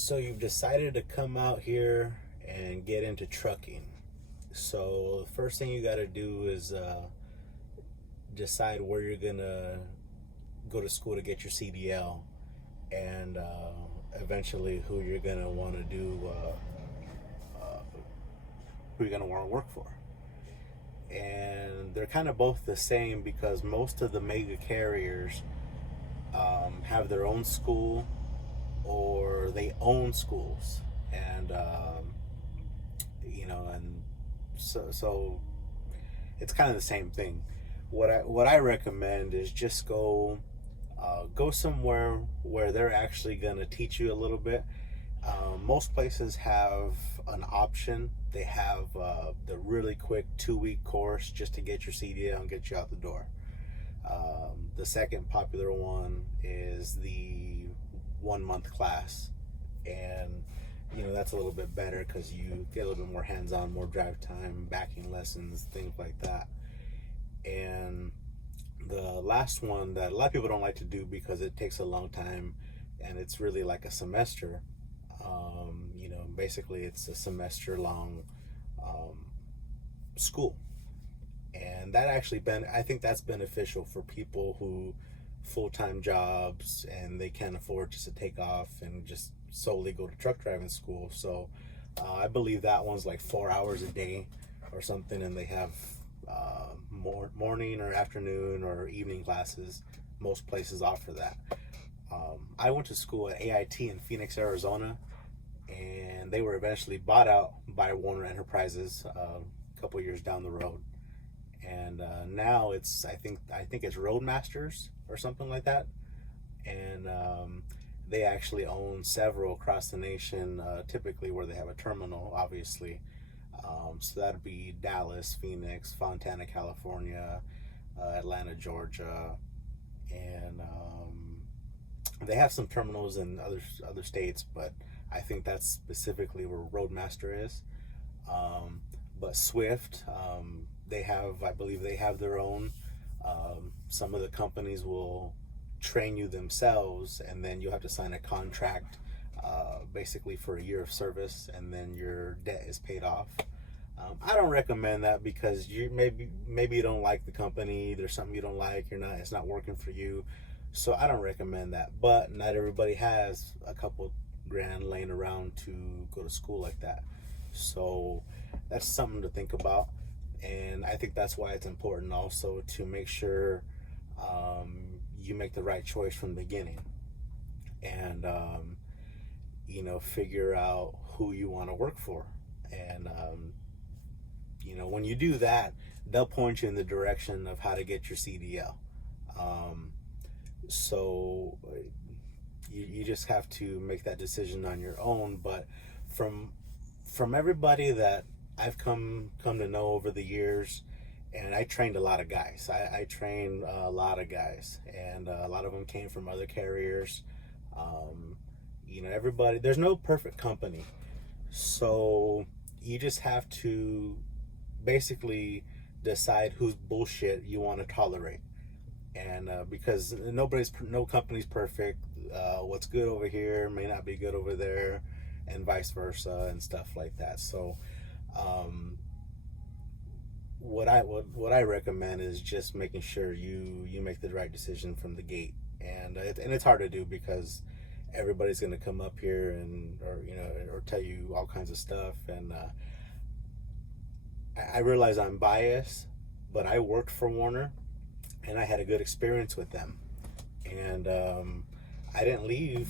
So you've decided to come out here and get into trucking. So the first thing you got to do is decide where you're gonna go to school to get your CDL, and eventually who you're gonna want to who you're gonna want to work for. And they're kind of both the same because most of the mega carriers have their own school or they own schools, and and so it's kind of the same thing. What I recommend is just go somewhere where they're actually gonna teach you a little bit. Most places have an option. They have the really quick 2-week course just to get your CDL and get you out the door. The second popular one is the 1 month class, and that's a little bit better because you get a little bit more hands-on, more drive time, backing lessons, things like that. And the last one that a lot of people don't like to do because it takes a long time and it's really like a semester. Basically it's a semester long school, and that actually I think that's beneficial for people who full-time jobs and they can't afford just to take off and just solely go to truck driving school. So I believe that one's like 4 hours a day or something, and they have morning or afternoon or evening classes. Most places offer that. I went to school at AIT in Phoenix, Arizona, and they were eventually bought out by Warner Enterprises a couple years down the road. And now it's I think it's Roadmasters or something like that, and they actually own several across the nation. Typically, where they have a terminal, obviously. So that'd be Dallas, Phoenix, Fontana, California, Atlanta, Georgia, and they have some terminals in other states, but I think that's specifically where Roadmaster is. But Swift, I believe they have their own. Some of the companies will train you themselves, and then you have to sign a contract, basically for a year of service, and then your debt is paid off. I don't recommend that because you maybe you don't like the company. There's something you don't like. It's not working for you. So I don't recommend that. But not everybody has a couple grand laying around to go to school like that. So that's something to think about. And I think that's why it's important also to make sure you make the right choice from the beginning, and figure out who you want to work for. And when you do that, they'll point you in the direction of how to get your CDL. So you just have to make that decision on your own. But from everybody that I've come to know over the years, and I trained a lot of guys. I trained a lot of guys, and a lot of them came from other carriers. Everybody. There's no perfect company, so you just have to basically decide whose bullshit you want to tolerate, and because no company's perfect. What's good over here may not be good over there, and vice versa, and stuff like that. So what I recommend is just making sure you make the right decision from the gate, and it's hard to do because everybody's going to come up here or tell you all kinds of stuff. And I realize I'm biased, but I worked for Warner and I had a good experience with them, and I didn't leave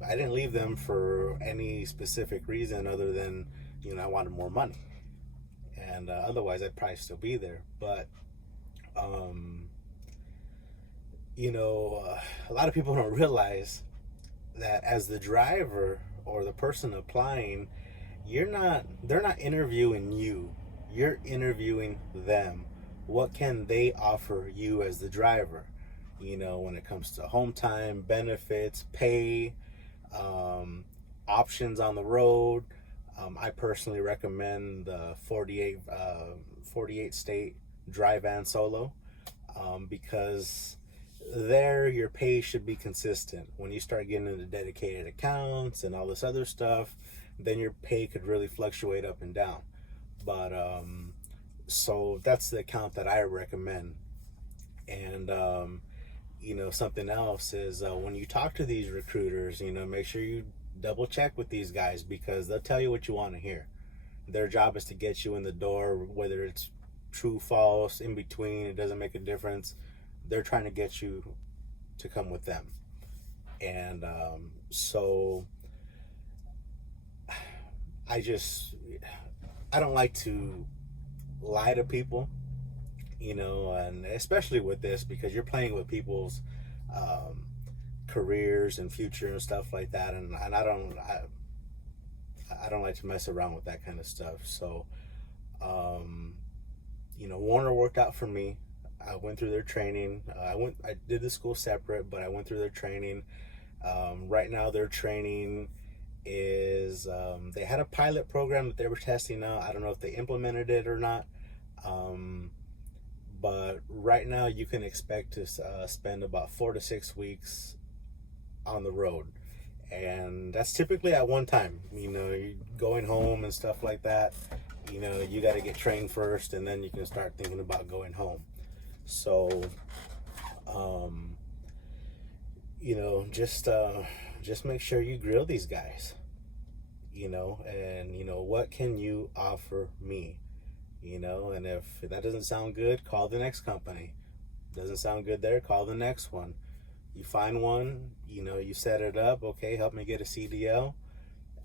them for any specific reason other than I wanted more money, and otherwise I'd probably still be there. But a lot of people don't realize that as the driver or the person applying, they're not interviewing you, you're interviewing them. What can they offer you as the driver, when it comes to home time, benefits, pay, options on the road. I personally recommend the 48 state dry van solo, because there your pay should be consistent. When you start getting into dedicated accounts and all this other stuff, then your pay could really fluctuate up and down. But so that's the account that I recommend. And something else is when you talk to these recruiters, make sure you double check with these guys, because they'll tell you what you want to hear. Their job is to get you in the door, whether it's true, false, in between, it doesn't make a difference. They're trying to get you to come with them. And so I don't like to lie to people, and especially with this, because you're playing with people's careers and future and stuff like that, and I don't like to mess around with that kind of stuff. So Warner worked out for me. I went through their training. I did the school separate, but I went through their training. Right now their training is they had a pilot program that they were testing out. I don't know if they implemented it or not. But right now you can expect to spend about 4 to 6 weeks on the road. And that's typically at one time, you're going home and stuff like that. You got to get trained first, and then you can start thinking about going home. So, just make sure you grill these guys, and, what can you offer me? And if that doesn't sound good, call the next company. Doesn't sound good there, call the next one. You find one, you set it up. Okay, help me get a CDL,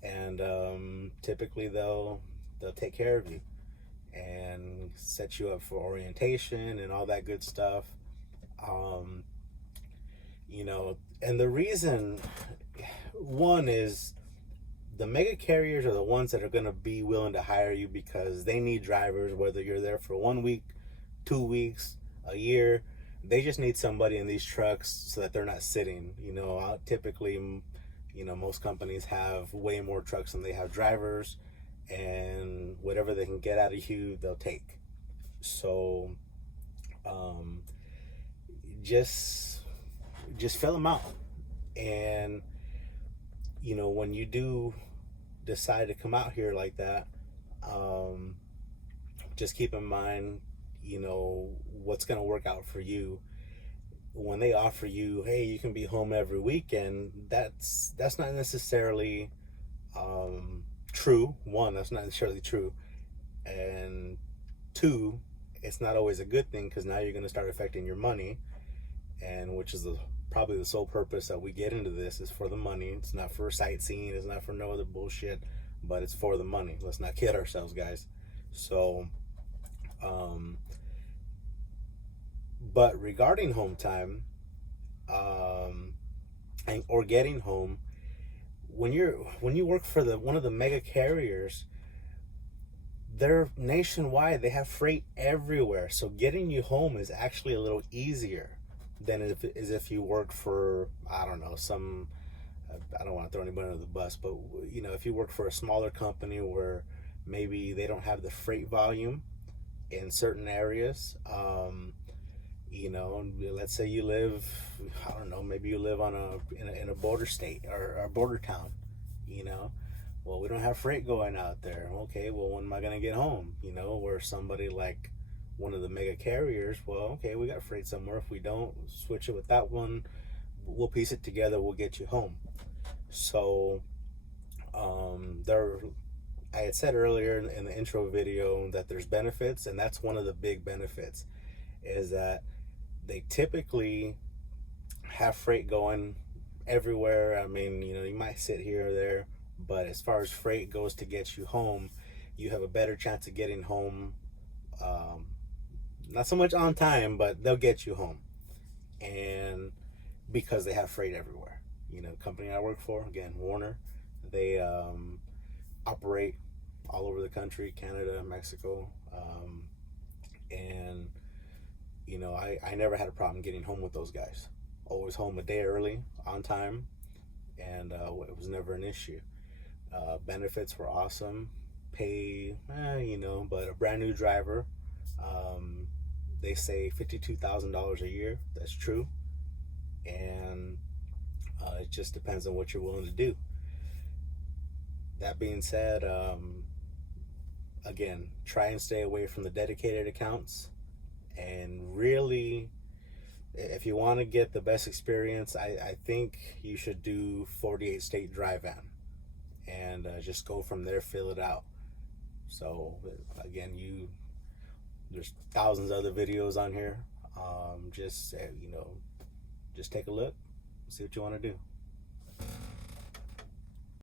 and typically they'll take care of you and set you up for orientation and all that good stuff. And the reason, one is, the mega carriers are the ones that are going to be willing to hire you because they need drivers, whether you're there for 1 week, 2 weeks, a year. They just need somebody in these trucks so that they're not sitting. Typically, most companies have way more trucks than they have drivers, and whatever they can get out of you, they'll take. So, just fill them out. And, when you do decide to come out here like that, just keep in mind, what's going to work out for you. When they offer you, hey, you can be home every weekend, that's not necessarily true. One, that's not necessarily true. And two, it's not always a good thing, because now you're going to start affecting your money, and which is probably the sole purpose that we get into this, is for the money. It's not for sightseeing, it's not for no other bullshit, but it's for the money. Let's not kid ourselves, guys. So but regarding home time, or getting home, when you work for one of the mega carriers, they're nationwide. They have freight everywhere, so getting you home is actually a little easier than if you work for, I don't know, I don't want to throw anybody under the bus, but if you work for a smaller company where maybe they don't have the freight volume in certain areas. Let's say you live, I don't know, maybe you live in a border state or a border town. Well, we don't have freight going out there. Okay, well, when am I gonna get home? Where somebody like one of the mega carriers, well, okay, we got freight somewhere. If we don't, switch it with that one, we'll piece it together, we'll get you home. So I had said earlier in the intro video that there's benefits, and that's one of the big benefits, is that they typically have freight going everywhere. I mean, you might sit here or there, but as far as freight goes to get you home, you have a better chance of getting home, not so much on time, but they'll get you home. And because they have freight everywhere. Company I work for, again, Warner, they operate all over the country, Canada, Mexico, and I never had a problem getting home with those guys. Always home a day early, on time, and it was never an issue. Benefits were awesome. Pay, but a brand new driver, they say $52,000 a year. That's true. and it just depends on what you're willing to do. That being said, again, try and stay away from the dedicated accounts, and really, if you want to get the best experience, I think you should do 48 state drive-in, and just go from there, fill it out. So again, there's thousands of other videos on here. Just take a look, see what you want to do.